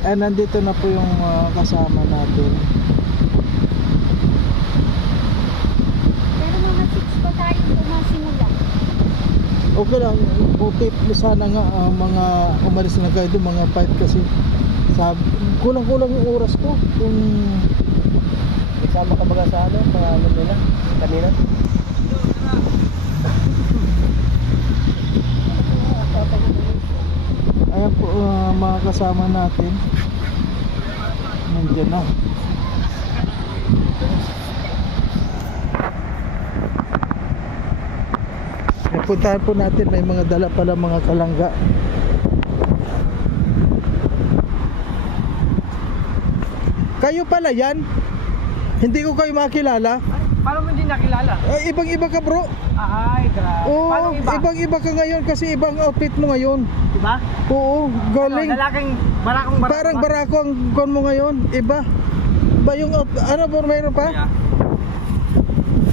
And nandito na po yung uh, kasama natin. Pero mga 6 pa tayo pumasimula. Okay lang, buti sana nga ah, mga umalis na kayo doon, mga 5 kasi sabi, kulang-kulang yung oras ko kung Isama ka baga sa ano, pangalan nila, kanina? Ayan po ah, mga kasama natin. Nandyan na. Napuntahan po natin may mga dala pala mga kalangga. Kayo pala yan? Hindi ko kayo makilala. Paano mo hindi nakilala? Eh, ibang iba ka bro. Ay, grabe. Oo, ibang iba? ka ngayon kasi ibang outfit mo ngayon Diba? Oo, galing lalaking barakong Parang barako ang kon mo ngayon, iba. Ba yung ano po mayroon pa?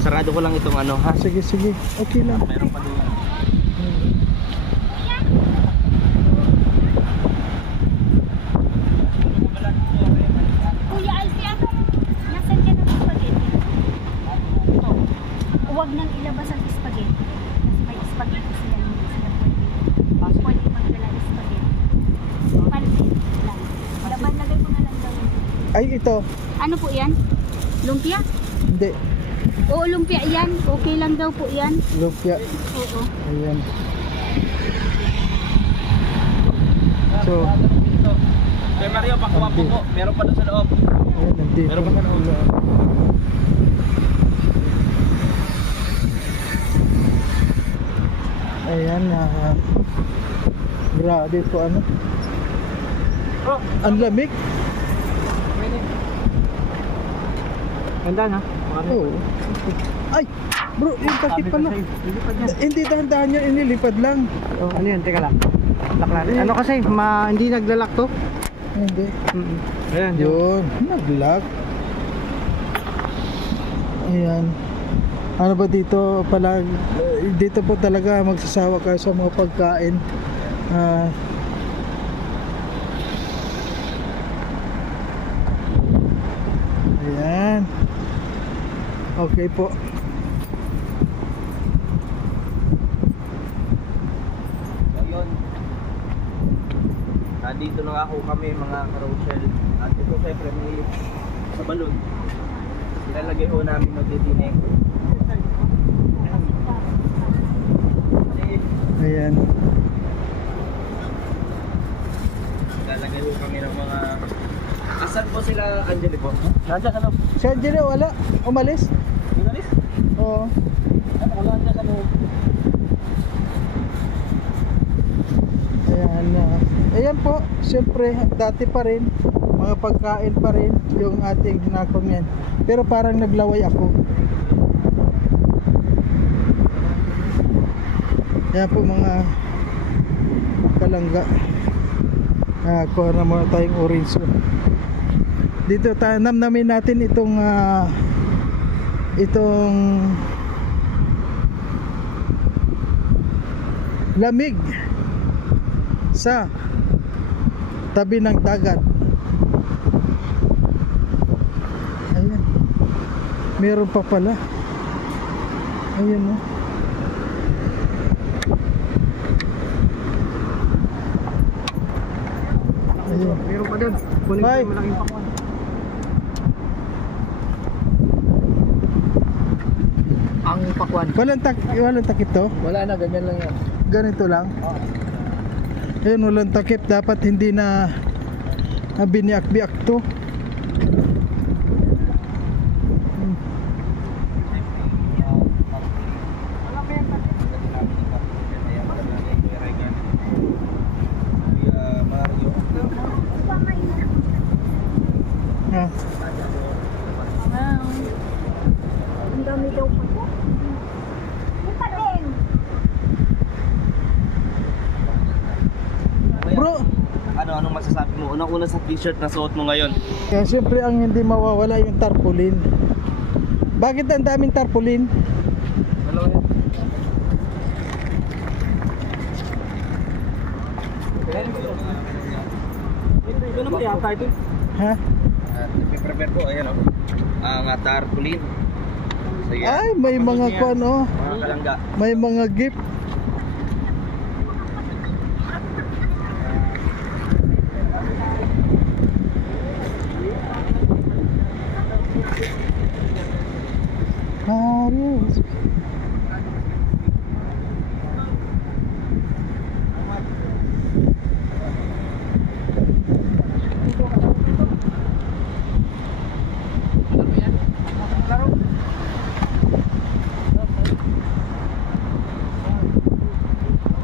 Sarado ko lang itong ano, ha? Sige, sige. Okay lang. Meron pa doon. Ano? Huwag nang ilabas ang spaghetti. Kasi may spaghetti sila hindi sila pwede. Pwede magdala ng spaghetti. Pansit lang. Laban lagay ko na lang daw. yun. Ay, ito. Ano po yan? Lumpia? Hindi. Oo, lumpia yan. Okay lang daw po yan. Lupya. Oo. Ayan. So, Kay Mario, pakuha po po. Meron pa doon sa loob. ayan, nandito. Meron pa sa loob. Ayan, ah. grabe po ano. Oh, Ang lamig. Ganda na. Oo. Ay, bro, yung takip pala. Hindi dahan-dahan yan, inilipad lang. Oh, ano yan? Teka lang. Lock natin. Ano kasi, ma, hindi naglalak to? Hindi. Mm Ayan, Yun, nag-lock. Ayan. Ano ba dito pala dito po talaga magsasawa kayo sa mga pagkain. Ah Ayan. Okay po. Yun. Nandito na ako kami mga karochel. At ito syempre may sa balon. Ilalagay ho namin magdidinig. Ayan. Ilalagay ho kami ng mga... Asan po sila Angeli po? Nandiyan sa loob. Si Angelo wala umalis? Oo. Ano, wala nandiyan sa loob. Ayan, ah, ayan po, siyempre dati pa rin, mga pagkain pa rin yung ating hinakong yan. Pero parang naglaway ako. Ayan po mga kalangga. Ah, kuha na muna tayong orange. Dito tanam namin natin itong ah, itong lamig sa tabi ng dagat. Ayan. Meron pa pala. Ayan oh. Ayan. Meron pa doon. Kunin ko malaking pakwan. Ang pakwan. Walang, tak walang takip to? Wala na, ganyan lang yan. Ganito lang? Ayun, walang takip. Dapat hindi na, na biniak-biak to. Unang-una sa t-shirt na suot mo ngayon. Kaya siyempre ang hindi mawawala yung tarpaulin. Bakit ang daming tarpaulin? Dalawa yan. Ito na ba yata ito? Ha? At prepare po, ayan o. Ang uh, tarpaulin. Ay, may mga kwan oh. Mga kalangga. May mga gift.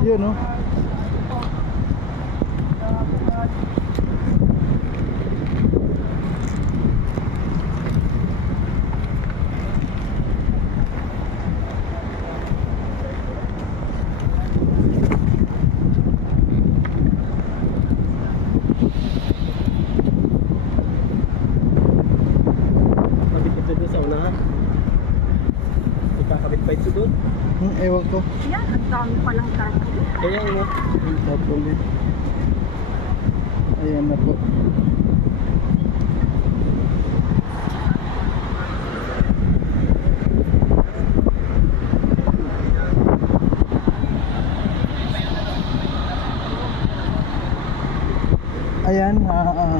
Yun unahan. Ikakabit pa ito doon. Hmm, ewan ko. Yan, ang dami palang tarpaulin. Kaya ano? Tarpaulin. Ayan na po. Ayan, ah, ah.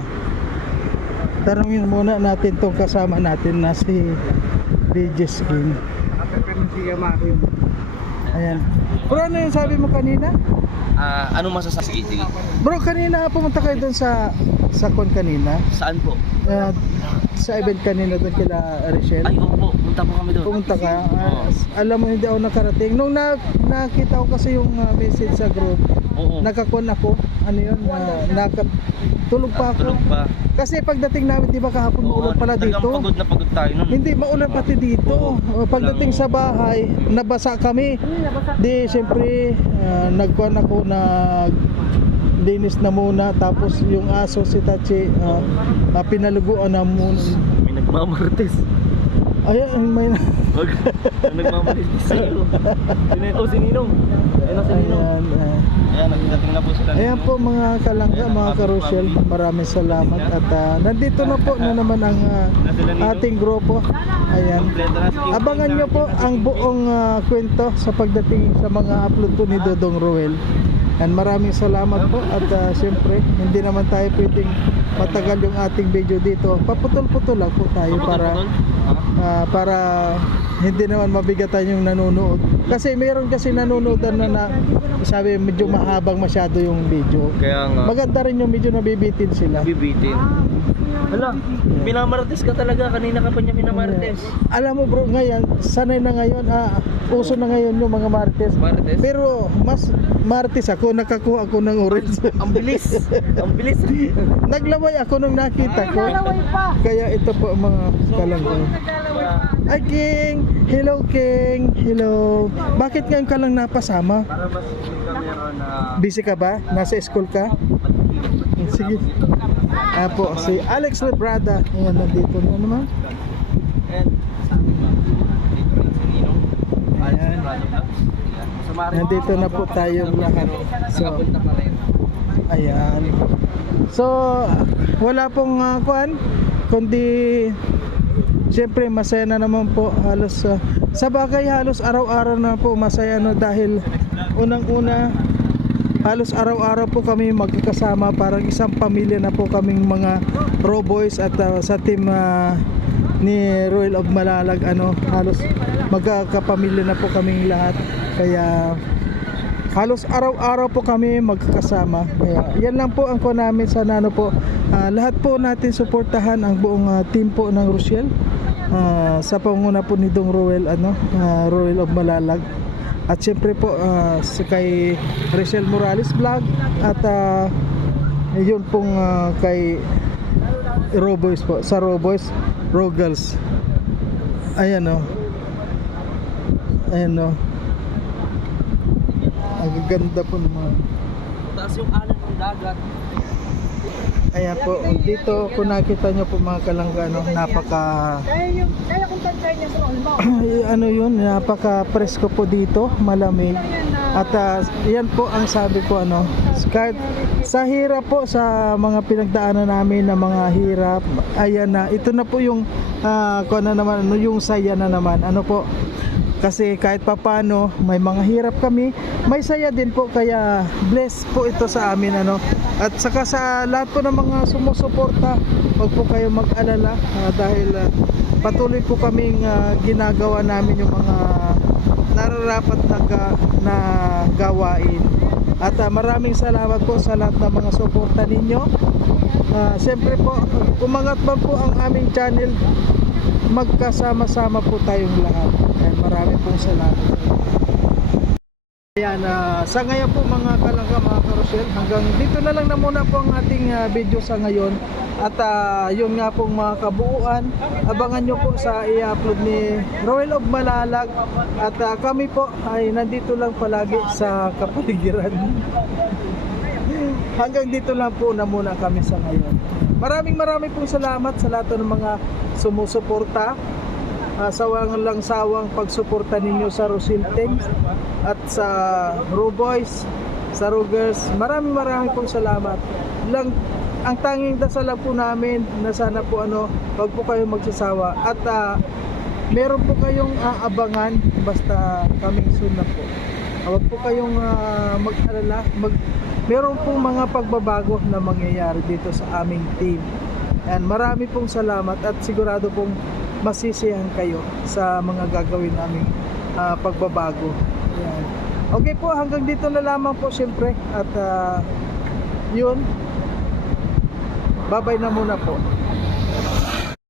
tanungin muna natin tong kasama natin na si DJ Skin. Ayan. Bro, ano yung sabi mo kanina? Ah, ano masasabi? Sige, sige. Bro, kanina pumunta kayo doon sa sa kon kanina. Saan po? Uh, sa event kanina doon kila Rachel. Ay, opo. Punta po kami doon. Pumunta ka. Ah, alam mo hindi ako nakarating. Nung na, nakita ko kasi yung ah, message sa group, Oo. nakakon ako. Ano yun? Uh, nakat tulog pa ako. Tulog pa. Kasi pagdating namin, di ba kahapon maulan pala talagang dito? pagod na pagod tayo nun. Hindi, maulan pati dito. Uh, pagdating sa bahay, nabasa kami. Di, siyempre, uh, nagkuhan ako nag linis na muna tapos yung aso si Tachi uh, uh, pinaluguan na muna May nagmamartes. ayan may Wag. Ang nagmamartes sa'yo. Sino ito? Si Ninong. Ayun na si Ninong. ayan, uh, Ayan, nagdating na po sila. ayan po mga kalangga mga karosyel maraming salamat at uh, nandito na po na naman ang uh, ating grupo ayan Abangan nyo po ang buong ah, kwento sa pagdating sa mga upload po ni Dodong Roel. And maraming salamat po at ah, siyempre hindi naman tayo pwedeng matagal yung ating video dito. Paputol-putol lang po tayo para ah, para hindi naman mabigatan yung nanonood. Kasi meron kasi nanonood na, na sabi medyo mahabang masyado yung video. Kaya nga. Maganda rin yung medyo nabibitin sila. Bibitin. Hala, minamartes ka talaga. Kanina ka pa niya minamartes. Alam mo bro, ngayon, sanay na ngayon, ah, uso na ngayon yung mga martes. Martes? Pero mas martes ako, nakakuha ako ng orange. Ang bilis. Ang bilis. Naglaway ako nung nakita ko. Kaya ito po ang mga kalangga. Ay King! Hello King! Hello! Bakit ngayon ka lang napasama? Para mas meron na Busy ka ba? Nasa school ka? Sige. Ah po, si Alex Lebrada. Ayan, nandito na naman. And. Ayan. Nandito na po tayong lahat. So, pa rin. Ayan. So, wala pong uh, kuan kundi Siyempre masaya na naman po halos uh, sa bagay halos araw-araw na po masaya no dahil unang-una halos araw-araw po kami magkakasama parang isang pamilya na po kaming mga Raw Boys at uh, sa team uh, ni Royal of Malalag ano halos magkakapamilya na po kaming lahat kaya halos araw-araw po kami magkakasama. Kaya yan lang po ang ko namin sa nano po. Ah, lahat po natin suportahan ang buong ah, team po ng Rochelle. Ah, sa panguna po ni Dong Roel ano, ah, Roel of Malalag. At siyempre po ah, si kay Rachel Morales vlog at ah, yun pong ah, kay Roboys po, sa Roboys, Rogals. Ayan oh. Ayan oh. Ang ganda po mga Taas yung alam ng dagat. Ayan po, dito kung nakita nyo po mga kalangga, no, napaka Kaya yung, kung tansay niya sa ulmo. ano yun, napaka presko po dito, malamig. At ah, yan po ang sabi ko ano, kahit sa hirap po sa mga pinagdaanan namin na mga hirap, ayan na, ito na po yung uh, na naman, ano, yung saya na naman. Ano po, kasi kahit papano may mga hirap kami. May saya din po kaya bless po ito sa amin ano. At saka sa lahat po ng mga sumusuporta wag po kayo mag-alala ah, dahil ah, patuloy po kaming ah, ginagawa namin yung mga nararapat na, ga- na gawain. At ah, maraming salamat po sa lahat ng mga suporta ninyo. Ah, siyempre po umangat man po ang aming channel magkasama-sama po tayong lahat. Marami pong salamat sa inyo. Ayan, ah, sa ngayon po mga kalangga, mga karusel, hanggang dito na lang na muna po ang ating ah, video sa ngayon. At ah, yun nga pong mga kabuuan, abangan nyo po sa i-upload ni Roel of Malalag. At ah, kami po ay nandito lang palagi sa kapaligiran. hanggang dito lang po na muna kami sa ngayon. Maraming maraming pong salamat sa lahat ng mga sumusuporta. Uh, sa walang sawang pagsuporta ninyo sa Rosil Teams at sa Ro Boys, sa Ro Girls. Maraming maraming pong salamat. Lang ang tanging dasal lang po namin na sana po ano, wag po kayo magsasawa at ah, meron po kayong aabangan basta coming soon na po. Ah, Wag po kayong ah, mag-alala, mag meron pong mga pagbabago na mangyayari dito sa aming team. And marami pong salamat at sigurado pong masisiyahan kayo sa mga gagawin naming ah, pagbabago. Ayan. Okay po, hanggang dito na lamang po siyempre at ah, yun. Babay na muna po.